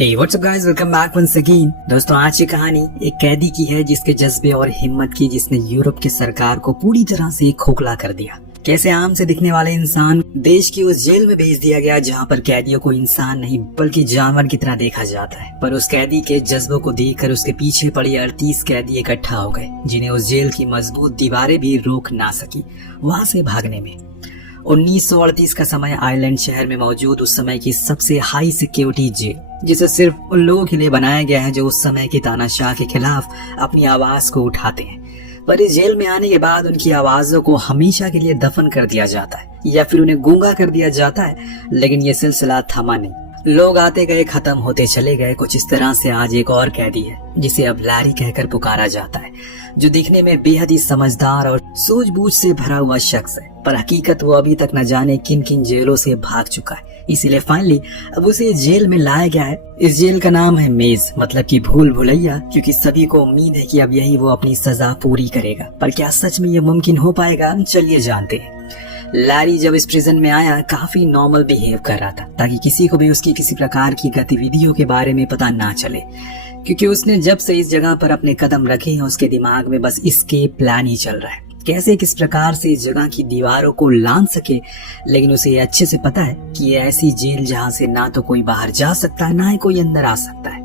Hey, what's up guys? Welcome back once again। दोस्तों आज की कहानी एक कैदी की है जिसके जज्बे और हिम्मत की जिसने यूरोप की सरकार को पूरी तरह से खोखला कर दिया। कैसे आम से दिखने वाले इंसान देश की उस जेल में भेज दिया गया जहां पर कैदियों को इंसान नहीं बल्कि जानवर की तरह देखा जाता है। पर उस कैदी के जज्बों को देखकर उसके पीछे पड़े 38 कैदी इकट्ठा हो गए जिन्हें उस जेल की मजबूत दीवारें भी रोक ना सकी वहां से भागने में। 1938 का समय आयरलैंड शहर में मौजूद उस समय की सबसे हाई सिक्योरिटी जेल, जिसे सिर्फ उन लोगों के लिए बनाया गया है जो उस समय के तानाशाह के खिलाफ अपनी आवाज को उठाते हैं। पर इस जेल में आने के बाद उनकी आवाजों को हमेशा के लिए दफन कर दिया जाता है या फिर उन्हें गूंगा कर दिया जाता है, लेकिन ये सिलसिला थमा नहीं। लोग आते गए, खत्म होते चले गए। कुछ इस तरह से आज एक और कैदी है जिसे अब लैरी कहकर पुकारा जाता है, जो दिखने में बेहद ही समझदार और सूझबूझ से भरा हुआ शख्स है, पर हकीकत वो अभी तक न जाने किन किन जेलों से भाग चुका है। इसीलिए फाइनली अब उसे जेल में लाया गया है। इस जेल का नाम है मेज, मतलब कि भूल भुलैया, क्योंकि सभी को उम्मीद है कि अब यही वो अपनी सजा पूरी करेगा। पर क्या सच में ये मुमकिन हो पाएगा? चलिए जानते हैं। लैरी जब इस प्रिजन में आया काफी नॉर्मल बिहेव कर रहा था ताकि किसी को भी उसकी किसी प्रकार की गतिविधियों के बारे में पता ना चले, क्योंकि उसने जब से इस जगह पर अपने कदम रखे हैं उसके दिमाग में बस एस्केप प्लान ही चल रहा है, कैसे किस प्रकार से इस जगह की दीवारों को लांघ सके। लेकिन उसे ये अच्छे से पता है कि ये ऐसी जेल जहां से ना तो कोई बाहर जा सकता है ना ही कोई अंदर आ सकता है।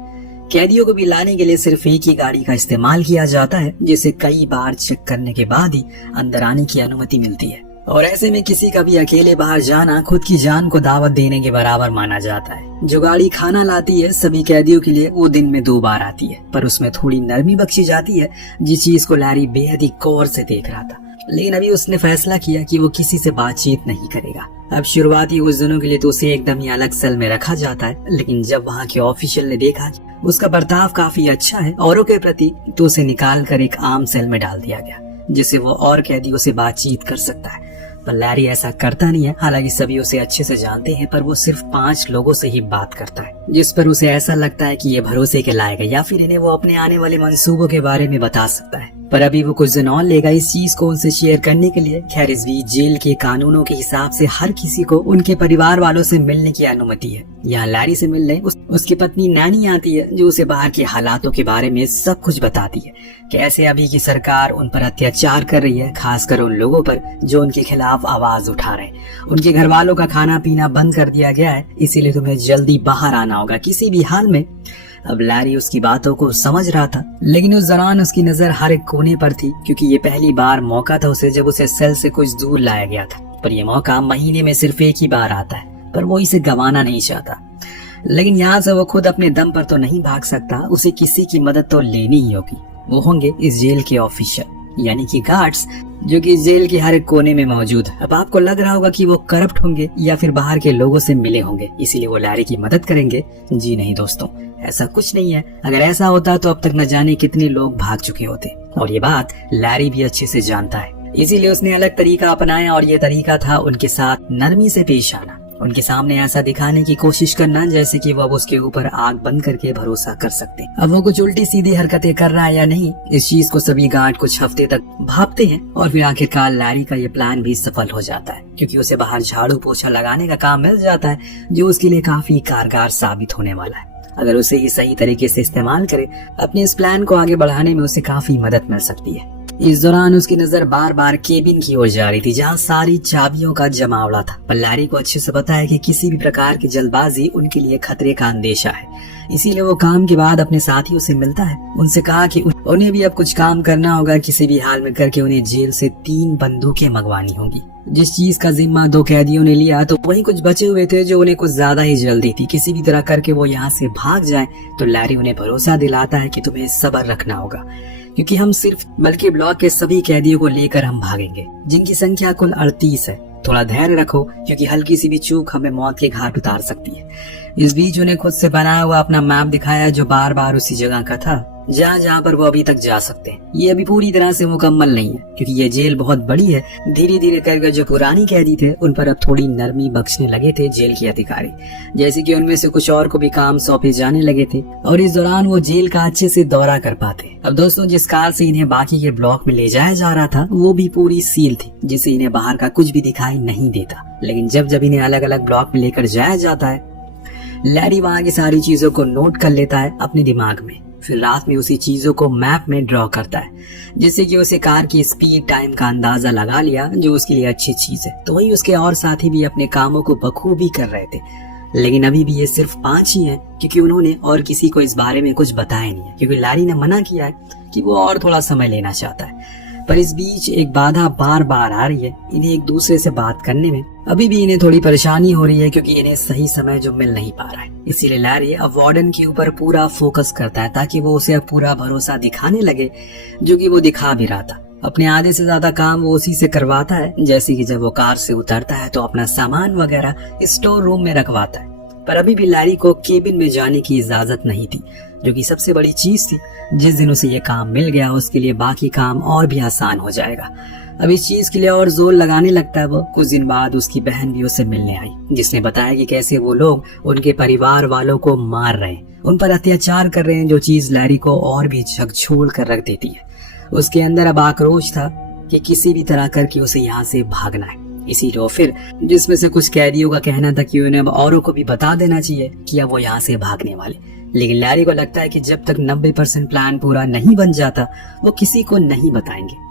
कैदियों को भी लाने के लिए सिर्फ एक ही गाड़ी का इस्तेमाल किया जाता है, जिसे कई बार चेक करने के बाद ही अंदर आने की अनुमति मिलती है। और ऐसे में किसी का भी अकेले बाहर जाना खुद की जान को दावत देने के बराबर माना जाता है। जो गाड़ी खाना लाती है सभी कैदियों के लिए, वो दिन में 2 बार आती है, पर उसमें थोड़ी नरमी बख्शी जाती है, जिस चीज को लैरी बेहद ही गौर से देख रहा था। लेकिन अभी उसने फैसला किया कि वो किसी से बातचीत नहीं करेगा। अब शुरुआती कुछ दिनों के लिए तो उसे एकदम ही अलग सेल में रखा जाता है, लेकिन जब वहाँ के ऑफिशियल ने देखा उसका बर्ताव काफी अच्छा है औरों के प्रति, तो उसे निकाल कर एक आम सेल में डाल दिया गया, जिससे वो और कैदियों से बातचीत कर सकता है। पर लैरी ऐसा करता नहीं है। हालांकि सभी उसे अच्छे से जानते हैं, पर वो सिर्फ 5 लोगों से ही बात करता है, जिस पर उसे ऐसा लगता है कि ये भरोसे के लायक है या फिर इन्हें वो अपने आने वाले मंसूबों के बारे में बता सकता है। पर अभी वो कुछ दिन और लेगा इस चीज को उनसे शेयर करने के लिए। खैर, इस बीच जेल के कानूनों के हिसाब से हर किसी को उनके परिवार वालों से मिलने की अनुमति है। यहाँ लैरी से मिलने उसकी पत्नी नैनी आती है, जो उसे बाहर के हालातों के बारे में सब कुछ बताती है, कैसे अभी की सरकार उन पर अत्याचार कर रही है, खासकर उन लोगों पर जो उनके खिलाफ आवाज उठा रहे हैं। उनके घर वालों का खाना पीना बंद कर दिया गया है, इसीलिए तुम्हें जल्दी बाहर आना होगा किसी भी हाल में। अब लैरी उसकी बातों को समझ रहा था, लेकिन उस दौरान उसकी नजर हर एक कोने पर थी, क्योंकि ये पहली बार मौका था उसे जब उसे सेल से कुछ दूर लाया गया था। पर यह मौका महीने में सिर्फ एक ही बार आता है, पर वो इसे गंवाना नहीं चाहता। लेकिन यहाँ से वो खुद अपने दम पर तो नहीं भाग सकता, उसे किसी की मदद तो लेनी ही होगी। वो होंगे इस जेल के ऑफिसर, यानी कि गार्ड्स, जो कि जेल के हर एक कोने में मौजूद है। अब आपको लग रहा होगा कि वो करप्ट होंगे या फिर बाहर के लोगों से मिले होंगे, इसीलिए वो लैरी की मदद करेंगे। जी नहीं दोस्तों, ऐसा कुछ नहीं है। अगर ऐसा होता तो अब तक न जाने कितने लोग भाग चुके होते, और ये बात लैरी भी अच्छे से जानता है। इसीलिए उसने अलग तरीका अपनाया, और ये तरीका था उनके साथ नरमी से पेश आना, उनके सामने ऐसा दिखाने की कोशिश करना जैसे कि वो अब उसके ऊपर आग बंद करके भरोसा कर सकते। अब वो कुछ उल्टी सीधी हरकतें कर रहा है या नहीं, इस चीज को सभी गार्ड कुछ हफ्ते तक भापते हैं, और फिर आखिरकार लैरी का ये प्लान भी सफल हो जाता है, क्योंकि उसे बाहर झाड़ू पोछा लगाने का काम मिल जाता है, जो उसके लिए काफी कारगर साबित होने वाला है। अगर उसे ही सही तरीके से इस्तेमाल करे, अपने इस प्लान को आगे बढ़ाने में उसे काफी मदद मिल सकती है। इस दौरान उसकी नजर बार बार केबिन की ओर जा रही थी, जहाँ सारी चाबियों का जमावड़ा था। पर लैरी को अच्छे से पता है कि किसी भी प्रकार की जल्दबाजी उनके लिए खतरे का अंदेशा है, इसीलिए वो काम के बाद अपने साथियों से मिलता है। उनसे कहा कि उन्हें भी अब कुछ काम करना होगा, किसी भी हाल में करके उन्हें जेल से 3 बंदूकें मंगवानी होंगी। जिस चीज का जिम्मा 2 कैदियों ने लिया, तो वहीं कुछ बचे हुए थे जो उन्हें कुछ ज्यादा ही जल्दी थी। किसी भी तरह करके वो यहाँ से भाग जाए, तो लैरी उन्हें भरोसा दिलाता है कि तुम्हें सब्र रखना होगा, क्योंकि हम सिर्फ बल्कि ब्लॉक के सभी कैदियों को लेकर हम भागेंगे, जिनकी संख्या कुल 38 है। थोड़ा धैर्य रखो, क्योंकि हल्की सी भी चूक हमें मौत के घाट उतार सकती है। इस बीच उन्हें खुद से बनाया हुआ अपना मैप दिखाया, जो बार बार उसी जगह का था जहाँ जहाँ पर वो अभी तक जा सकते हैं। ये अभी पूरी तरह से मुकम्मल नहीं है, क्योंकि ये जेल बहुत बड़ी है। धीरे धीरे करके जो पुरानी कैदी थे उन पर अब थोड़ी नरमी बख्शने लगे थे जेल के अधिकारी, जैसे कि उनमें से कुछ और को भी काम सौंपे जाने लगे थे, और इस दौरान वो जेल का अच्छे से दौरा कर पाते। अब दोस्तों, जिस कार से इन्हें बाकी के ब्लॉक में ले जाया जा रहा था वो भी पूरी सील थी, जिससे इन्हें बाहर का कुछ भी दिखाई नहीं देता। लेकिन जब जब इन्हें अलग अलग ब्लॉक में लेकर जाया जाता है, लैरी वहाँ की सारी चीजों को नोट कर लेता है अपने दिमाग में, फिर रात में उसी चीजों को मैप में ड्रॉ करता है, जिससे कि उसे कार की स्पीड टाइम का अंदाजा लगा लिया, जो उसके लिए अच्छी चीज है। तो वही उसके और साथी भी अपने कामों को बखूबी कर रहे थे, लेकिन अभी भी ये सिर्फ 5 ही हैं, क्योंकि उन्होंने और किसी को इस बारे में कुछ बताया नहीं है, क्योंकि लैरी ने मना किया है कि वो और थोड़ा समय लेना चाहता है। पर इस बीच एक बाधा बार बार आ रही है इन्हें एक दूसरे से बात करने में। अभी भी इन्हें थोड़ी परेशानी हो रही है, क्योंकि इन्हें सही समय जो मिल नहीं पा रहा है। इसीलिए लैरी अब वार्डन के ऊपर पूरा फोकस करता है, ताकि वो उसे अब पूरा भरोसा दिखाने लगे, जो कि वो दिखा भी रहा था। अपने आधे से ज्यादा काम वो उसी से करवाता है, जैसे कि जब वो कार से उतरता है तो अपना सामान वगैरह स्टोर रूम में रखवाता है। पर अभी भी लैरी को केबिन में जाने की इजाजत नहीं थी, जो कि सबसे बड़ी चीज थी। जिस दिन उसे ये काम मिल गया, उसके लिए बाकी काम और भी आसान हो जाएगा। अब इस चीज के लिए और जोर लगाने लगता है वो। कुछ दिन बाद उसकी बहन भी उसे मिलने आई, जिसने बताया कि कैसे वो लोग उनके परिवार वालों को मार रहे हैं, उन पर अत्याचार कर रहे हैं, जो चीज लैरी को और भी झकझोर कर रख देती है। उसके अंदर अब आक्रोश था कि किसी भी तरह करके उसे यहाँ से भागना है। इसीलिए फिर जिसमें से कुछ कैदियों का कहना था कि उन्हें अब औरों को भी बता देना चाहिए कि अब वो यहाँ से भागने वाले। लेकिन लैरी को लगता है कि जब तक 90% प्लान पूरा नहीं बन जाता, वो किसी को नहीं बताएंगे।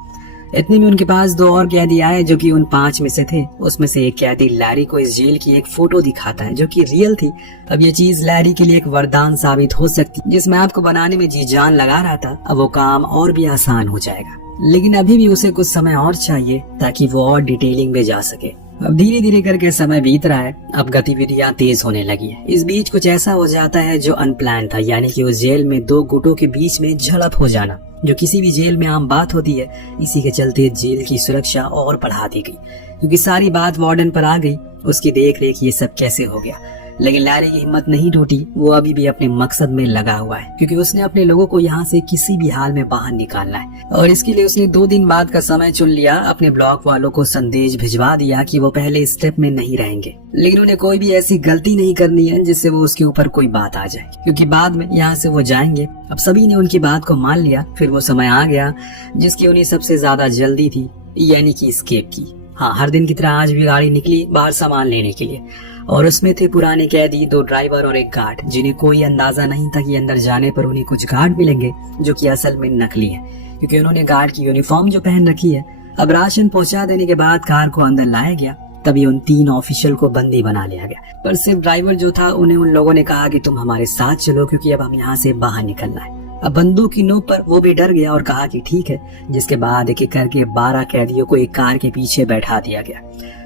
इतने में उनके पास 2 और कैदी आए, जो कि उन 5 में से थे। उसमें से एक कैदी लैरी को इस जेल की एक फोटो दिखाता है, जो कि रियल थी। अब ये चीज लैरी के लिए एक वरदान साबित हो सकती, जिस मैप को बनाने में जी जान लगा रहा था। अब वो काम और भी आसान हो जाएगा, लेकिन अभी भी उसे कुछ समय और चाहिए, ताकि वो और डिटेलिंग में जा सके। अब धीरे धीरे करके समय बीत रहा है, अब गतिविधियां तेज होने लगी है। इस बीच कुछ ऐसा हो जाता है जो अनप्लान था, यानी कि उस जेल में 2 गुटों के बीच में झड़प हो जाना, जो किसी भी जेल में आम बात होती है। इसी के चलते जेल की सुरक्षा और बढ़ा दी गई, क्योंकि सारी बात वार्डन पर आ गई। उसकी देख रेख ये सब कैसे हो गया। लेकिन लैरी की हिम्मत नहीं टूटी, वो अभी भी अपने मकसद में लगा हुआ है, क्योंकि उसने अपने लोगों को यहाँ से किसी भी हाल में बाहर निकालना है। और इसके लिए उसने 2 दिन बाद का समय चुन लिया। अपने ब्लॉक वालों को संदेश भिजवा दिया कि वो पहले स्टेप में नहीं रहेंगे, लेकिन उन्हें कोई भी ऐसी गलती नहीं करनी है जिससे वो उसके ऊपर कोई बात आ जाए, क्योंकि बाद में यहाँ से वो जाएंगे। अब सभी ने उनकी बात को मान लिया। फिर वो समय आ गया जिसकी उन्हें सबसे ज्यादा जल्दी थी, यानी कि एस्केप की। हाँ, हर दिन की तरह आज भी गाड़ी निकली बाहर सामान लेने के लिए, और उसमें थे पुराने कैदी, 2 ड्राइवर और एक गार्ड, जिन्हें कोई अंदाजा नहीं था कि अंदर जाने पर उन्हें कुछ गार्ड मिलेंगे, जो कि असल में नकली है, क्योंकि उन्होंने गार्ड की यूनिफॉर्म जो पहन रखी है। अब राशन पहुंचा देने के बाद कार को अंदर लाया गया, तभी उन 3 ऑफिशियल को बंदी बना लिया गया। पर सिर्फ ड्राइवर जो था, उन्हें उन लोगों ने कहा कि तुम हमारे साथ चलो, क्योंकि अब हम यहाँ से बाहर निकलना है। अब बंदूक की नोक पर वो भी डर गया और कहा कि ठीक है, जिसके बाद एक एक करके 12 कैदियों को एक कार के पीछे बैठा दिया गया।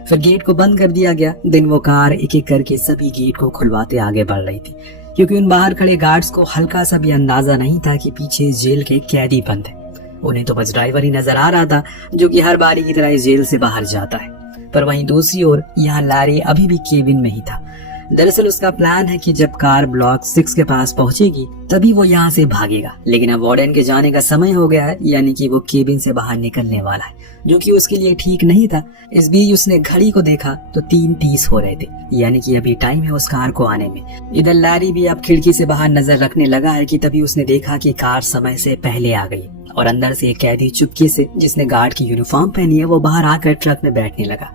फिर गेट को बंद कर दिया गया। दिन वो कार एक एक करके सभी गेट को खुलवाते आगे बढ़ रही थी, क्योंकि उन बाहर खड़े गार्ड्स को हल्का सा भी अंदाजा नहीं था कि पीछे जेल के कैदी बंद है। उन्हें तो बस ड्राइवर ही नजर आ रहा था, जो कि हर बारी की तरह इस जेल से बाहर जाता है। पर वहीं दूसरी ओर यहाँ लैरी अभी भी केबिन में ही था। दरअसल उसका प्लान है कि जब कार ब्लॉक 6 के पास पहुंचेगी तभी वो यहाँ से भागेगा। लेकिन अब वार्डन के जाने का समय हो गया है, यानी कि वो केबिन से बाहर निकलने वाला है, जो कि उसके लिए ठीक नहीं था। इस बीच उसने घड़ी को देखा तो 3:30 हो रहे थे, यानी कि अभी टाइम है उस कार को आने में। इधर लैरी भी अब खिड़की से बाहर नजर रखने लगा है कि तभी उसने देखा कि कार समय से पहले आ गई, और अंदर से एक कैदी चुपके से, जिसने गार्ड की यूनिफॉर्म पहनी है, वो बाहर आकर ट्रक में बैठने लगा।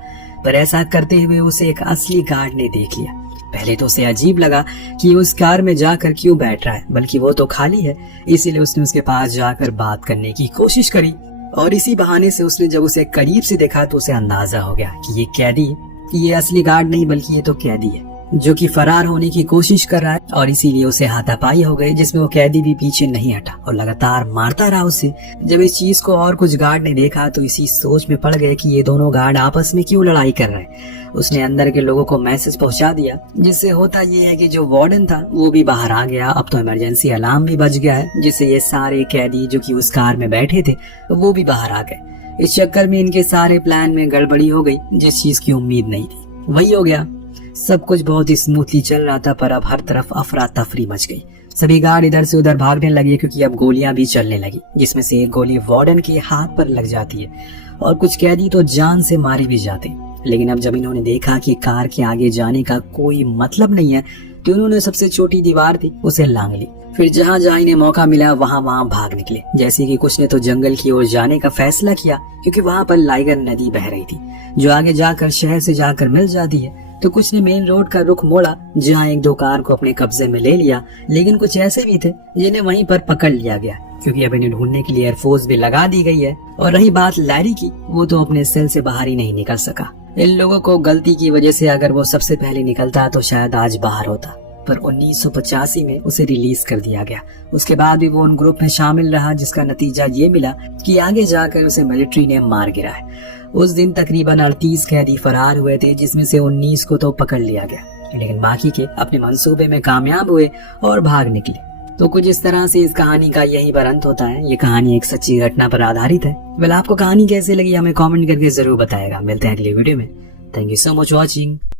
पर ऐसा करते हुए उसे एक असली गार्ड ने देख लिया। पहले तो उसे अजीब लगा कि उस कार में जाकर क्यों बैठ रहा है, बल्कि वो तो खाली है। इसीलिए उसने उसके पास जाकर बात करने की कोशिश करी, और इसी बहाने से उसने जब उसे करीब से देखा तो उसे अंदाजा हो गया कि ये कैदी, ये असली गार्ड नहीं बल्कि ये तो कैदी है, जो कि फरार होने की कोशिश कर रहा है। और इसीलिए उसे हाथापाई हो गई, जिसमें वो कैदी भी पीछे नहीं हटा और लगातार मारता रहा उसे। जब इस चीज को और कुछ गार्ड ने देखा तो इसी सोच में पड़ गए कि ये दोनों गार्ड आपस में क्यों लड़ाई कर रहे हैं। उसने अंदर के लोगों को मैसेज पहुंचा दिया, जिससे होता ये है कि जो वार्डन था वो भी बाहर आ गया। अब तो इमरजेंसी अलार्म भी बज गया है, जिससे ये सारे कैदी जो कि उस कार में बैठे थे वो भी बाहर आ गए। इस चक्कर में इनके सारे प्लान में गड़बड़ी हो गई, जिस चीज की उम्मीद नहीं थी वही हो गया। सब कुछ बहुत ही स्मूथली चल रहा था, पर अब हर तरफ अफरा तफरी मच गई। सभी गार्ड इधर से उधर भागने लगे, क्योंकि अब गोलियां भी चलने लगी, जिसमें से एक गोली वार्डन के हाथ पर लग जाती है और कुछ कैदी तो जान से मारे भी जाते। लेकिन अब जब इन्होंने देखा कि कार के आगे जाने का कोई मतलब नहीं है, कि उन्होंने सबसे छोटी दीवार थी उसे लांग ली। फिर जहाँ जहाँ इन्हें मौका मिला वहाँ भाग निकले। जैसे कि कुछ ने तो जंगल की ओर जाने का फैसला किया क्योंकि वहाँ पर लाइगर नदी बह रही थी जो आगे जाकर शहर से जाकर मिल जाती है। तो कुछ ने मेन रोड का रुख मोड़ा जहाँ एक दो कार को अपने कब्जे में ले लिया। लेकिन कुछ ऐसे भी थे जिन्हें वहीं पर पकड़ लिया गया क्योंकि अब इन्हें ढूंढने के लिए एयरफोर्स भी लगा दी गई है। और रही बात लैरी की, वो तो अपने सेल से बाहर ही नहीं निकल सका। इन लोगों को गलती की वजह से अगर वो सबसे पहले निकलता तो शायद आज बाहर होता, पर 1985 में उसे रिलीज कर दिया गया। उसके बाद भी वो उन ग्रुप में शामिल रहा जिसका नतीजा ये मिला कि आगे जाकर उसे मिलिट्री ने मार गिरा है। उस दिन तकरीबन 38 कैदी फरार हुए थे जिसमें से 19 को तो पकड़ लिया गया, लेकिन बाकी के अपने मंसूबे में कामयाब हुए और भाग निकले। तो कुछ इस तरह से इस कहानी का यही पर अंत होता है। ये कहानी एक सच्ची घटना पर आधारित है। वेल, आपको कहानी कैसे लगी हमें कमेंट करके जरूर बताएगा। मिलते हैं अगले वीडियो में। Thank you so much watching.